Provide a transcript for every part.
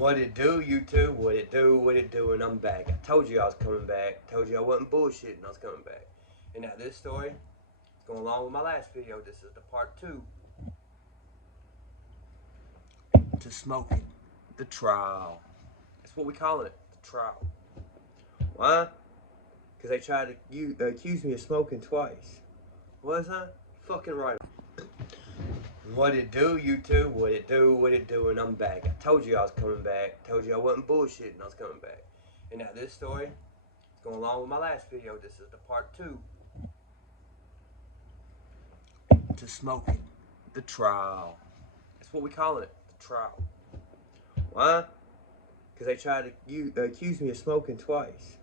What it do, YouTube? What it do? What it do? And I'm back. I told you I was coming back. Told you I wasn't bullshitting. I was coming back. And now this story is going along with my last video. This is the part 2 to smoking. The trial. That's what we call it. The trial. Why? Because they tried to accuse me of smoking twice. Was I? Fucking right. What it do, YouTube? What it do? What it do? And I'm back. I told you I was coming back. Told you I wasn't bullshitting. I was coming back. And now this story is going along with my last video. This is the part 2 to smoking. The trial. That's what we call it. The trial. Why? Because they tried to accuse me of smoking twice.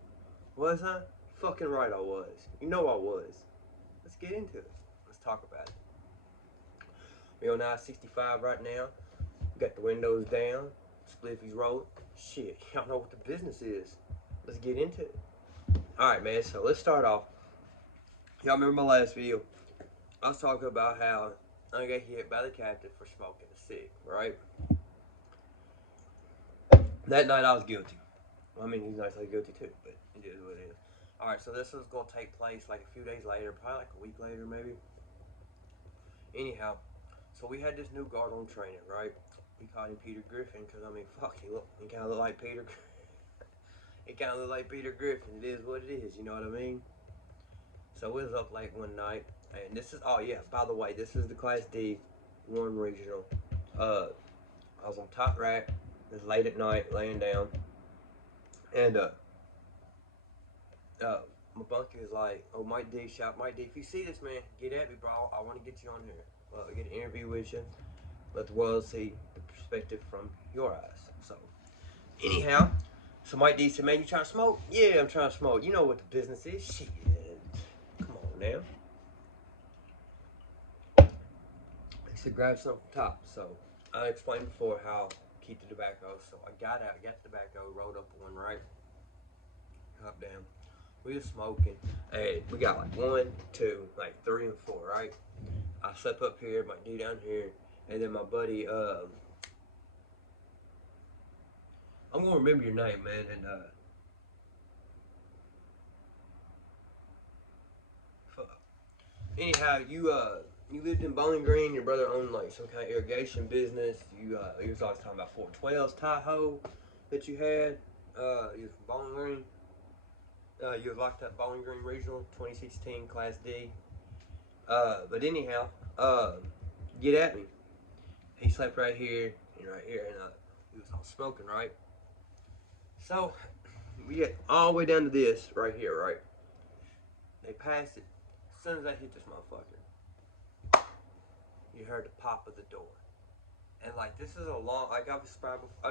Was I? Fucking right I was. You know I was. Let's get into it. Let's talk about it. We on I-65 right now. We got the windows down. Spliffies rolling. Shit, y'all know what the business is. Let's get into it. Alright, man, so let's start off. Y'all remember my last video? I was talking about how I got hit by the captain for smoking a cig, right? That night I was guilty. Well, I mean, he's nicely guilty too, but it is what it is. Alright, so this was going to take place like a few days later, probably like a week later maybe. Anyhow, so we had this new guard on training, right? We called him Peter Griffin because, I mean, fuck, he kind of looked like Peter. He kind of looked like Peter Griffin. It is what it is, you know what I mean? So we was up late one night, and this is, oh yeah, by the way, this is the Class D 1 Regional. I was on top rack. It was late at night, laying down, and my bunkie was like, "Oh, Mike D, shout Mike D, if you see this, man, get at me, bro. I want to get you on here. Get an interview with you. Let the world see the perspective from your eyes." So, anyhow, so Mike D said, "Man, you trying to smoke?" "Yeah, I'm trying to smoke. You know what the business is." Shit, come on now. He said, "Grab something from top." So I explained before how to keep the tobacco. So I got out, got the tobacco, rolled up one, right, up down. We was smoking, and we got like 1, 2, like 3 and 4, right? I slept up here, my D down here, and then my buddy, I'm gonna remember your name, man, and fuck. Anyhow, you lived in Bowling Green. Your brother owned like some kind of irrigation business. You was always talking about 412's Tahoe that you had. You was from Bowling Green. You was locked up Bowling Green Regional 2016 Class D. But anyhow, get at me. He slept right here and right here, and he was all smoking, right? So we get all the way down to this right here, right? They passed it. As soon as I hit this motherfucker, you heard the pop of the door. And like, this is a long, like I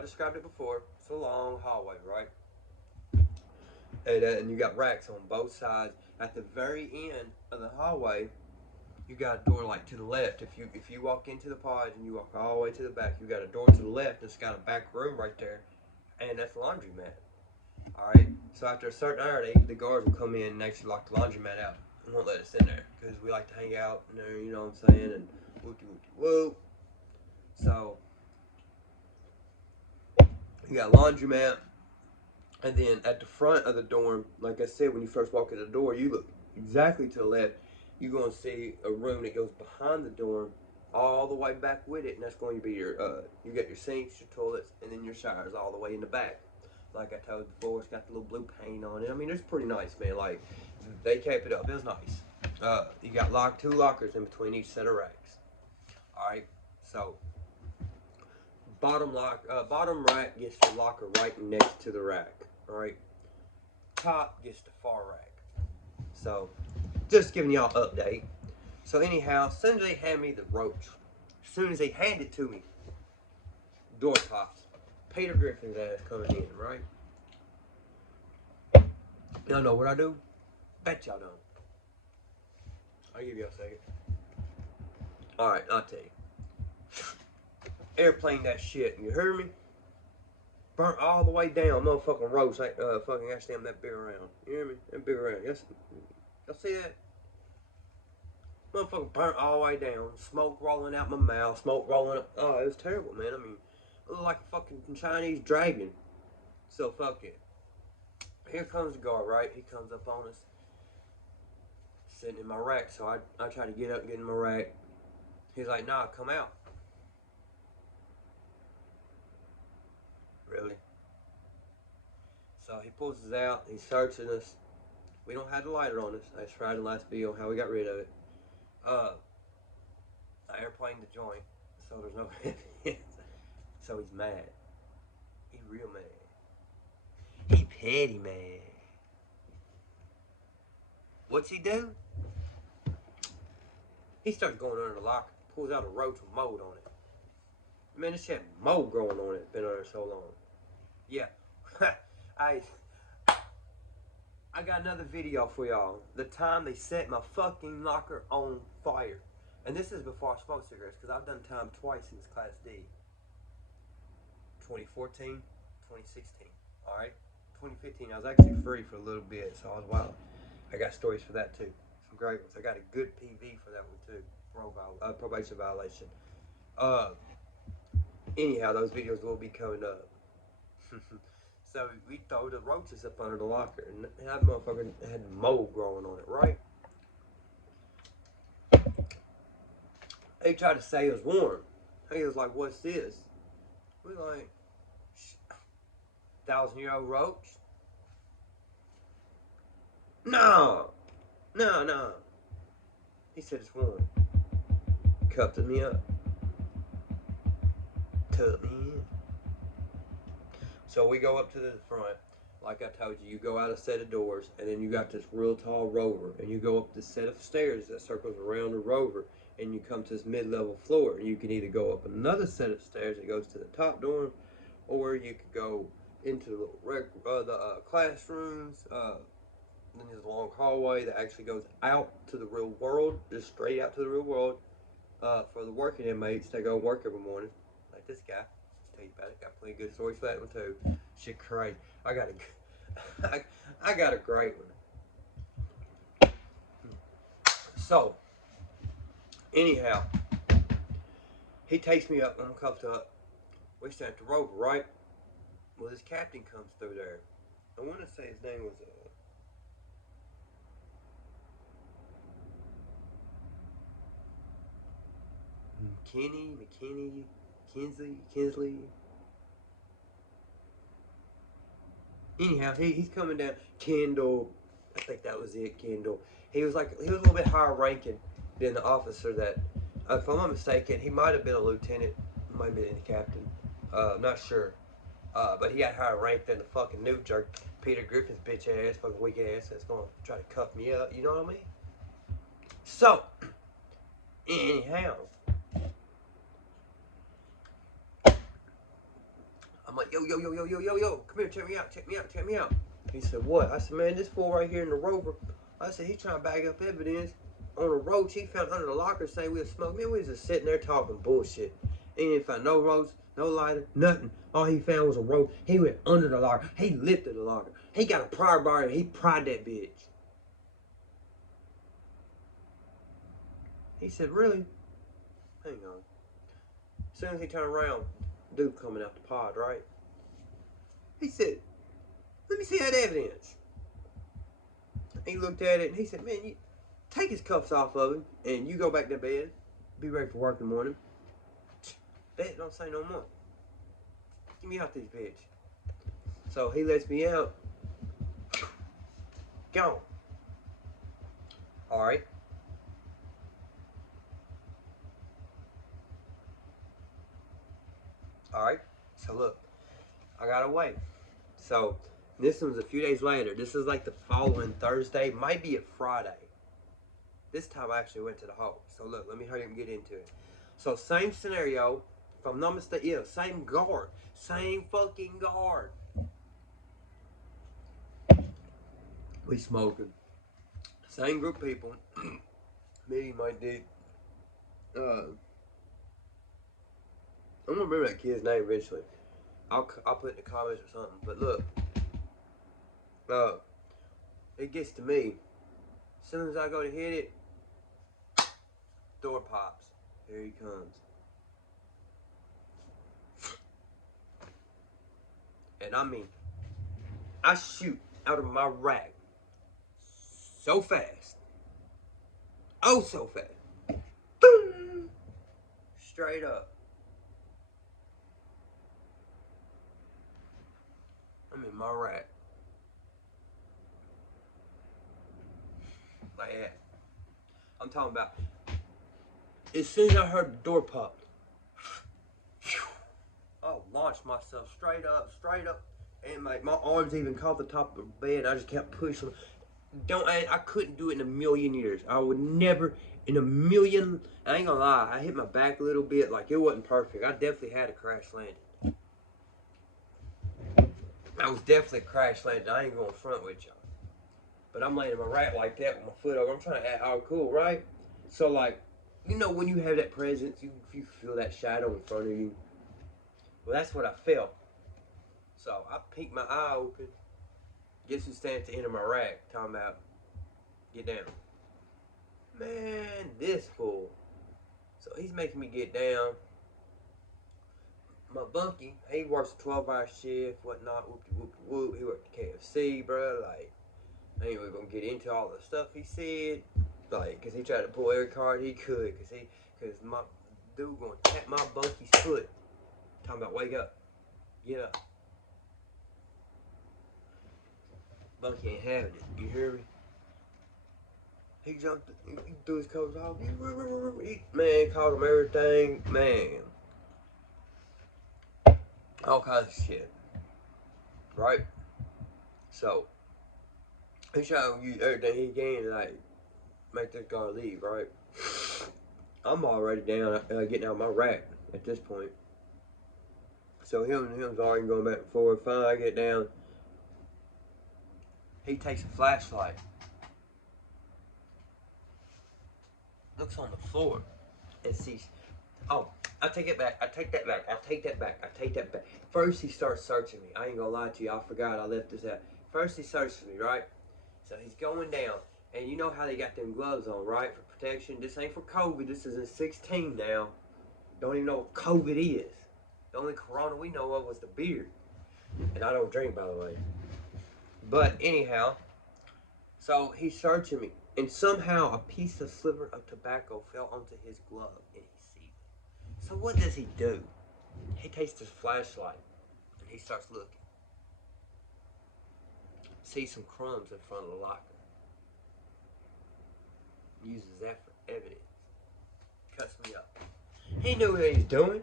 described it before. It's a long hallway, right? And you got racks on both sides. At the very end of the hallway, you got a door like to the left. If you walk into the pod and you walk all the way to the back, you got a door to the left. It's got a back room right there, and that's the laundromat. All right. So after a certain hour, the guards will come in and actually lock the laundromat out and won't let us in there because we like to hang out in there. You know what I'm saying? And woo. So you got laundromat, and then at the front of the dorm, like I said, when you first walk in the door, you look exactly to the left. You're gonna see a room that goes behind the dorm, all the way back with it, and that's going to be your you got your sinks, your toilets, and then your showers all the way in the back. Like I told you before, it's got the little blue paint on it. I mean, it's pretty nice, man. Like, they kept it up. It was nice. You got 2 lockers in between each set of racks. All right. So bottom rack gets the locker right next to the rack. All right. Top gets the far rack. So just giving y'all an update. So anyhow, as soon as they hand me the roach, as soon as they hand it to me, door pops. Peter Griffin's ass coming in, right? Y'all know what I do? Bet y'all don't. I'll give you a second. Alright, I'll tell you. Airplane that shit, you hear me? Burnt all the way down, motherfucking roast, fucking goddamn that big around. You hear me? That big around. Yes. Y'all see that? Motherfucker burnt all the way down. Smoke rolling out my mouth. Smoke rolling up. Oh, it was terrible, man. I mean, Look like a fucking Chinese dragon. So fuck it. Here comes the guard, right? He comes up on us, sitting in my rack. So I try to get up and get in my rack. He's like, nah, come out. Really? So he pulls us out. He's searching us. We don't have the lighter on us. I tried in the last video on how we got rid of it. I airplaned the joint, so there's no evidence. So he's mad. He real mad. He petty mad. What's he do? He starts going under the locker, pulls out a roach with mold on it. Man, this shit mold growing on it. Been under so long. Yeah. I got another video for y'all. The time they set my fucking locker on fire. And this is before I smoked cigarettes, because I've done time twice since Class D. 2014, 2016. Alright? 2015, I was actually free for a little bit, so I was wild. I got stories for that too. Some great ones. I got a good PV for that one too. Probation violation. Anyhow, those videos will be coming up. So we throw the roaches up under the locker, and that motherfucker had mold growing on it, right? They tried to say it was warm. He was like, what's this? We like, 1,000-year-old roach? No! No. He said it's warm. Cupped me up. Tucked me in. So we go up to the front. Like I told you, you go out a set of doors, and then you got this real tall rover, and you go up this set of stairs that circles around the rover, and you come to this mid-level floor. And you can either go up another set of stairs that goes to the top dorm, or you could go into the classrooms. Then there's a long hallway that actually goes out to the real world, just straight out to the real world, for the working inmates that go work every morning, like this guy. Tell you about it. Got plenty of good stories for that one too. Shit, crazy. I got a great one. So, anyhow, he takes me up. I'm cuffed up. We stand at the rover, right? Well, this captain comes through there. I want to say his name was Kinsley. Anyhow, he's coming down. Kendall, I think that was it. Kendall. He was a little bit higher ranking than the officer that, if I'm not mistaken, he might have been a lieutenant, might have been a captain. I'm not sure. But he had higher rank than the fucking noob jerk, Peter Griffin's bitch ass, fucking weak ass that's gonna try to cuff me up. You know what I mean? So, anyhow, I'm like, yo, come here, check me out. He said, what? I said, man, this fool right here in the rover. I said, he trying to bag up evidence on a roach he found under the locker saying we was smoking. Man, we was just sitting there talking bullshit. He didn't find no roach, no lighter, nothing. All he found was a roach. He went under the locker. He lifted the locker. He got a pry bar and he pried that bitch. He said, really? Hang on. As soon as he turned around, dude coming out the pod, right? He said, let me see that evidence. He looked at it and he said, man, you take his cuffs off of him and you go back to bed. Be ready for work in the morning. Bet, don't say no more. Get me out this bitch. So he lets me out. Gone. Alright. Alright. So look, I got away. So this was a few days later. This is like the following Thursday, might be a Friday. This time I actually went to the hall. So look, let me hurry up and get into it. So same scenario, if I'm not mistaken, yeah, same guard. Same fucking guard. We smoking. Same group of people. Me, my dick. I'm gonna remember that kid's name eventually. I'll put it in the comments or something. But look, it gets to me. As soon as I go to hit it, door pops. Here he comes. And I mean, I shoot out of my rack so fast. Oh, so fast. Boom! Straight up. I'm in my rack. Like that. I'm talking about, as soon as I heard the door pop, I launched myself straight up, and my arms even caught the top of the bed. I just kept pushing. I couldn't do it in a million years. I would never in a million. I ain't gonna lie. I hit my back a little bit. Like, it wasn't perfect. I definitely had a crash landing. I was definitely crash landing. I ain't gonna front with y'all. But I'm laying in my rack like that with my foot over. I'm trying to act all cool, right? So, like, you know, when you have that presence, you feel that shadow in front of you. Well, that's what I felt. So I peeked my eye open. Guess who's standing at the end of my rack? Talking about, get down. Man, this fool. So he's making me get down. My bunkie, he works a 12-hour shift, whatnot, whoop. He worked at KFC, bro. Like, I ain't even gonna get into all the stuff he said. Like, cause he tried to pull every card he could. Cause my dude gonna tap my bunkie's foot. Talking about, wake up. Get up. Bunkie ain't having it. You hear me? He jumped, he threw his coats off. Man, called him everything. Man. All kinds of shit. Right? So, he tried to use everything he can to, like, make this guy leave, right? I'm already down, getting out of my rack at this point. So him's already going back and forth. Finally, I get down. He takes a flashlight. Looks on the floor and sees, oh, I take it back. I take that back. First, he starts searching me. I ain't gonna lie to you. I forgot I left this out. First, he searches me, right? So he's going down. And you know how they got them gloves on, right? For protection. This ain't for COVID. This is in 16 now. Don't even know what COVID is. The only corona we know of was the beard. And I don't drink, by the way. But anyhow, so he's searching me. And somehow a piece of sliver of tobacco fell onto his glove. And he sees it. So what does he do? He takes his flashlight. And he starts looking. Sees some crumbs in front of the locker. Uses that for evidence. Cuts me up. He knew what he was doing.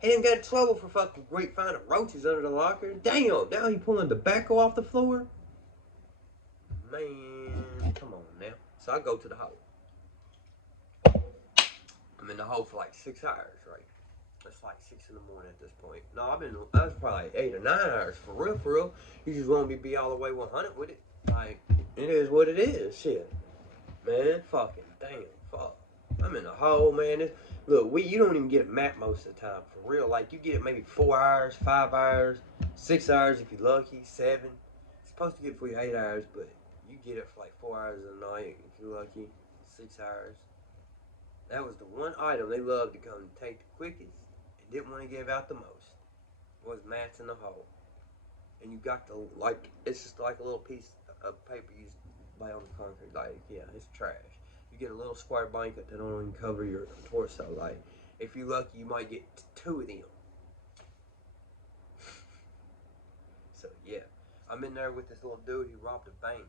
He didn't get in trouble for fucking grapevine of roaches under the locker. Damn, now he pulling tobacco off the floor? Man, come on now. So I go to the hole. I'm in the hole for like 6 hours, right? It's like 6 in the morning at this point. No, I was probably like 8 or 9 hours. For real. You just want me to be all the way 100 with it. Like, it is what it is. Shit. Man, fucking damn, fuck. I'm in a hole, man. Look, you don't even get a map most of the time, for real. Like, you get it maybe 4 hours, 5 hours, 6 hours if you're lucky, 7. It's supposed to get for you 8 hours, but you get it for like 4 hours a night if you're lucky, 6 hours. That was the one item they loved to come take the quickest and didn't want to give out the most. Was mats in the hole. And you got to, like, it's just like a little piece of paper you lay on the concrete. Like, yeah, it's trash. You get a little square blanket that don't even cover your torso. Like, if you're lucky, you might get 2 of them. So, yeah. I'm in there with this little dude. He robbed a bank.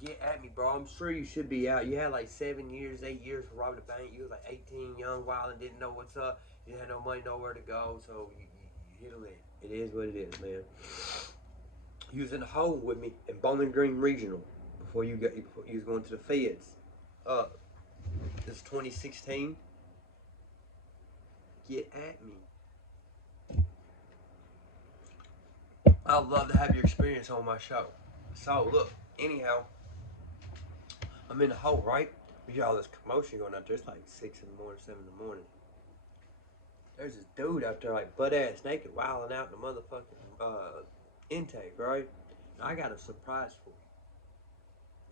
Get at me, bro. I'm sure you should be out. You had like 7 years, 8 years for robbing a bank. You was like 18, young, wild, and didn't know what's up. You had no money, nowhere to go. So, you hit a lick. It is what it is, man. You was in the hole with me in Bowling Green Regional before you was going to the feds. This is 2016. Get at me. I'd love to have your experience on my show. So look, anyhow, I'm in the hole, right? We hear all this commotion going out there. It's like 6 in the morning, 7 in the morning. There's this dude out there like butt ass naked, wilding out in the motherfucking intake, right? Now, I got a surprise for you.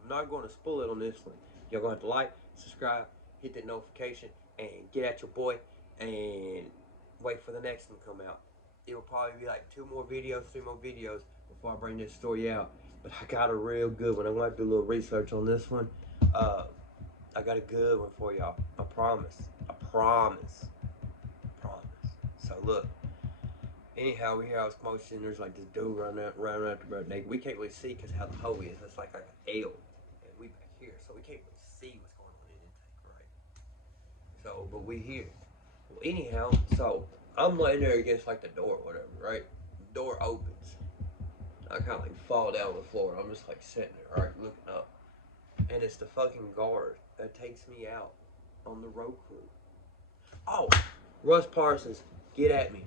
I'm not going to spoil it on this one. Y'all going to have to like, subscribe, hit that notification, and get at your boy, and wait for the next one to come out. it will probably be like 3 more videos before I bring this story out. But I got a real good one. I'm gonna have to do a little research on this one. I got a good one for y'all. I promise. I promise. Promise. So look. Anyhow, we hear all this commotion. There's like this dude running out the road naked. We can't really see because how the hole is. It's like an L, and we back here, so we can't really see what's going on in the intake, right? So, but we hear. Well, anyhow, so I'm laying there against like the door, or whatever, right? The door opens. I kind of like fall down on the floor. I'm just like sitting there, right, looking up, and it's the fucking guard that takes me out on the road crew. Oh, Russ Parsons, get at me.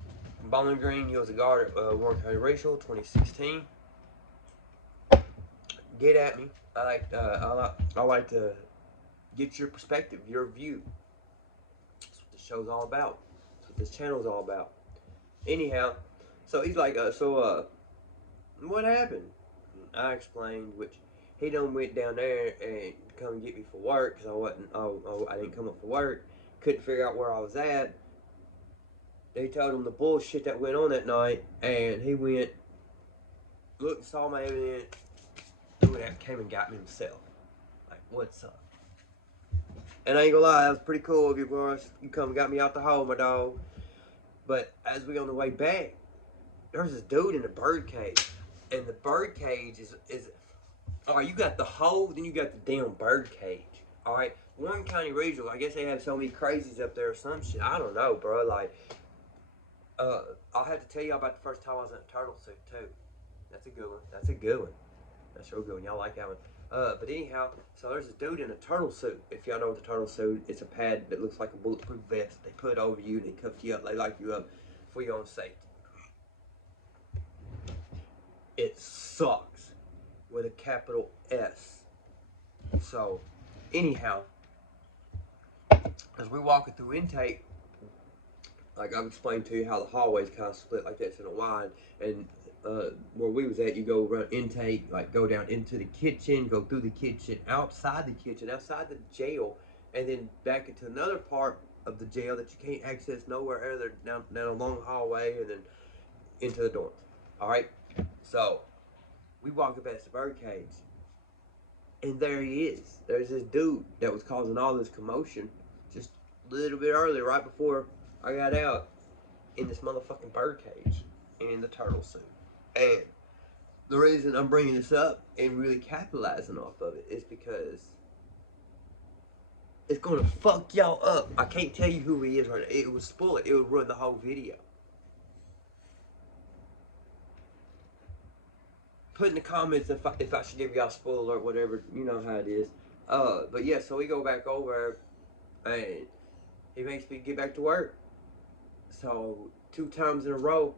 Bowling Green, he was a guard at Warren County Racial, 2016. Get at me. I like to get your perspective, your view. That's what this show's all about. That's what this channel's all about. Anyhow, so he's like, what happened? I explained, which he done went down there and come get me for work because I didn't come up for work. Couldn't figure out where I was at. They told him the bullshit that went on that night, and he went, looked, saw my evidence, came and got me himself. Like, what's up? And I ain't gonna lie, that was pretty cool of you, boys. You come and got me out the hole, my dog. But as we on the way back, there's this dude in the bird cage, and the bird cage is all right. You got the hole, then you got the damn bird cage. All right, Warren County Regional. I guess they have so many crazies up there or some shit. I don't know, bro. Like. I'll have to tell you about the first time I was in a turtle suit too. That's a good one. That's a good one. That's real good one. Y'all like that one. But anyhow, so there's a dude in a turtle suit. If y'all know what the turtle suit, it's a pad that looks like a bulletproof vest. They put it over you, they cuff you up, they lock you up for your own safety. It sucks with a capital S. So, anyhow, as we're walking through intake, like I've explained to you how the hallways kind of split like this in a wide, and where we was at, you go run intake, like go down into the kitchen, go through the kitchen, outside the jail, and then back into another part of the jail that you can't access nowhere other down a long hallway, and then into the dorms. All right, so we walk past the bird cage, and there he is. There's this dude that was causing all this commotion just a little bit earlier, right before I got out, in this motherfucking bird cage in the turtle suit. And the reason I'm bringing this up and really capitalizing off of it is because it's going to fuck y'all up. I can't tell you who he is right now. It would spoil it. It would ruin the whole video. Put in the comments if I should give y'all a spoiler or whatever. You know how it is. But yeah, so we go back over and he makes me get back to work. So 2 times in a row,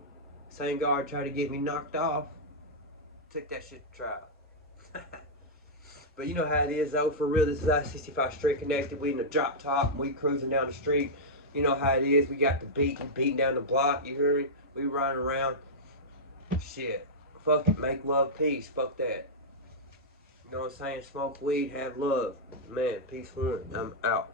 same guard tried to get me knocked off. Took that shit to trial. But you know how it is though, for real. This is I-65 Street Connected. We in the drop top, we cruising down the street. You know how it is. We got the beating down the block. You hear me? We riding around. Shit. Fuck it. Make love, peace. Fuck that. You know what I'm saying? Smoke weed, have love. Man, peace one. I'm out.